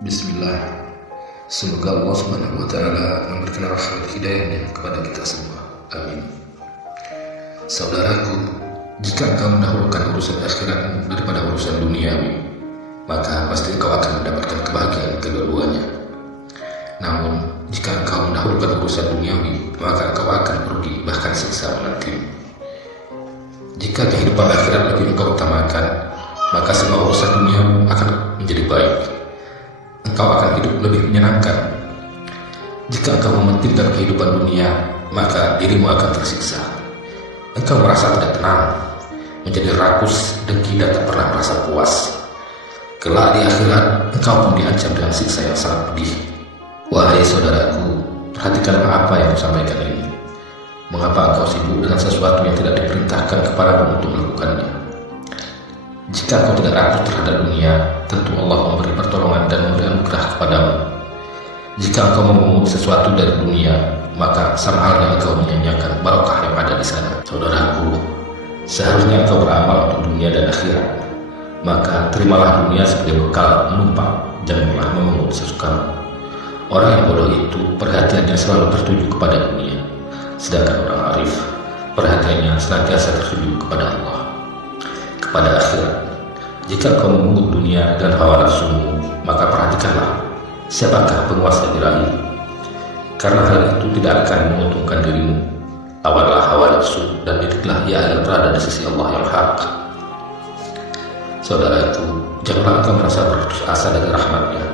Bismillah. Semoga Allah Subhanahu wa Ta'ala memberikan rahmat hidayahnya kepada kita semua. Amin. Saudaraku, jika engkau mendahulukan urusan akhirat daripada urusan duniawi, maka pasti engkau akan mendapatkan kebahagiaan kedua-duanya. Namun, jika engkau mendahulukan urusan duniawi, maka engkau akan merugi, bahkan siksa menantimu. Jika kehidupan akhirat lebih engkau utamakan, maka semua urusan duniamu akan menjadi baik. Engkau akan hidup lebih menyenangkan. Jika engkau mementingkan kehidupan dunia, maka dirimu akan tersiksa. Engkau merasa tidak tenang, menjadi rakus, dengki, dan tak pernah merasa puas. Kelak di akhirat, engkau pun diancam dengan siksa yang sangat pedih. Wahai saudaraku, perhatikanlah apa yang kusampaikan ini. Mengapa engkau sibuk dengan sesuatu yang tidak diperintahkan kepadamu untuk melakukannya? Jika kau tidak rakus terhadap dunia, tentu Allah memberi pertolongan dan memberi anugerah kepadamu. Jika engkau memungut sesuatu dari dunia, maka sama halnya engkau menyanyiakan barokah yang ada di sana. Saudaraku, seharusnya engkau beramal untuk dunia dan akhirat. Maka terimalah dunia sebagai bekal menumpang, janganlah memungut sesukamu. Orang yang bodoh itu perhatiannya selalu tertuju kepada dunia, sedangkan orang arif perhatiannya senantiasa tertuju kepada Allah, kepada akhirat. Jika kau memungut dunia dan hawa nafsumu, maka perhatikanlah siapakah penguasa diraih, karena hal itu tidak akan menguntungkan dirimu. Lawanlah hawa nafsu dan didiklah ia agar berada di sisi Allah yang hak. Saudaraku, janganlah engkau merasa berputus asa dari rahmatnya.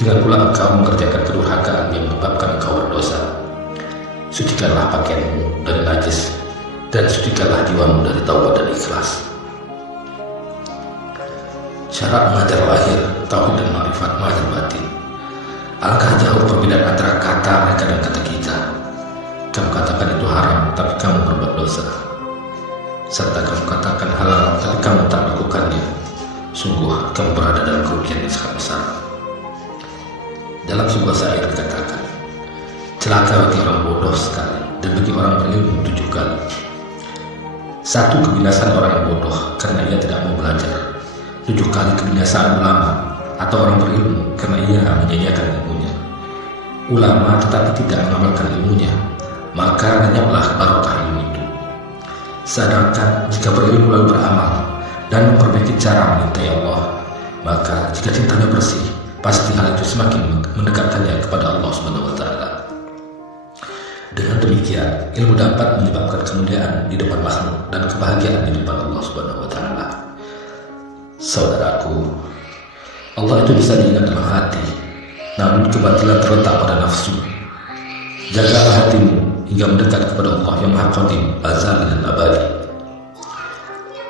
Jangan pula engkau mengerjakan kedurhakaan yang menyebabkan engkau berdosa. Sucikanlah pakaianmu dari najis, dan sucikanlah jiwamu dari taubat dan ikhlas. Syarat mengajar lahir, tauhid dan ma'rifat mengajar batin. Alangkah jauh perbedaan antara kata mereka dan kata kita. Kamu katakan itu haram, tapi kamu berbuat dosa. Serta kamu katakan halal, tapi kamu tak melakukannya. Sungguh kamu berada dalam kerugian yang sangat besar. Dalam sebuah syair dikatakan, celaka bagi orang bodoh sekali, dan bagi orang berilmu 7 kali. Satu, kebinasaan orang yang bodoh karena ia tidak mau belajar. 7 kali kebinasaan ulama atau orang berilmu karena ia menyanyiakan ilmunya. Ulama tetapi tidak mengamalkan ilmunya, maka lenyaplah barokah ilmu itu. Sedangkan jika berilmu lalu beramal dan memperbaiki cara menyintai Allah, maka jika cintanya bersih, pasti hal itu semakin mendekatkannya kepada Allah Subhanahu wa Ta'ala. Dengan demikian, ilmu dapat menyebabkan kemuliaan di depan makhluk dan kebahagiaan di depan Allah Subhanahu wa Ta'ala. Saudaraku, Allah itu bisa diingat dalam hati, namun kebatilan terletak pada nafsu. Jagalah hatimu hingga mendekat kepada Allah yang Maha Qadim, azali dan abadi.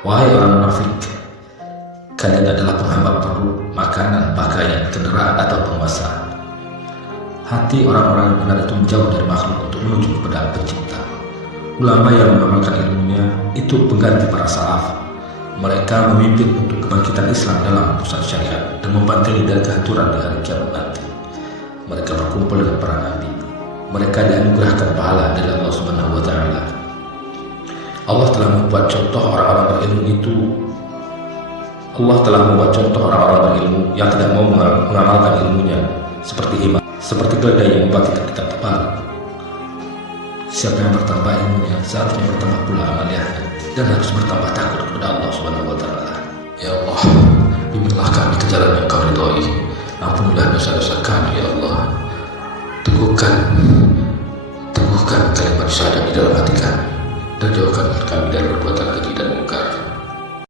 Wahai orang munafik, kalian adalah penghamba perut, makanan, pakaian, kendaraan atau penguasa. Hati orang-orang yang benar itu menjauh dari makhluk untuk menuju kepada pencipta. Ulama yang mengamalkan ilmunya itu pengganti para salaf. Mereka memimpin untuk kebangkitan Islam dalam urusan syariat dan membantai dari kehancuran di hari kiamat nanti. Mereka berkumpul dengan para nabi. Mereka dianugerahkan pahala dari Allah Subhanahu wa Ta'ala. Allah telah membuat contoh orang-orang berilmu itu. Allah telah membuat contoh orang-orang berilmu yang tidak mau mengamalkan ilmunya, seperti himar, seperti keledai yang membagikan kitab tebal. Siapa yang bertambah ilmunya, seharusnya bertambah pula amaliyahnya, dan harus bertambah takut kepada Allah Subhanahu wa Ta'ala. Ya Allah, bimbinglah kami ke jalan yang Kau ridhoi. Ampunilah dosa-dosa kami, ya Allah. Teguhkan kalimat syahadat di dalam hati kami, dan jauhkan kami dari perbuatan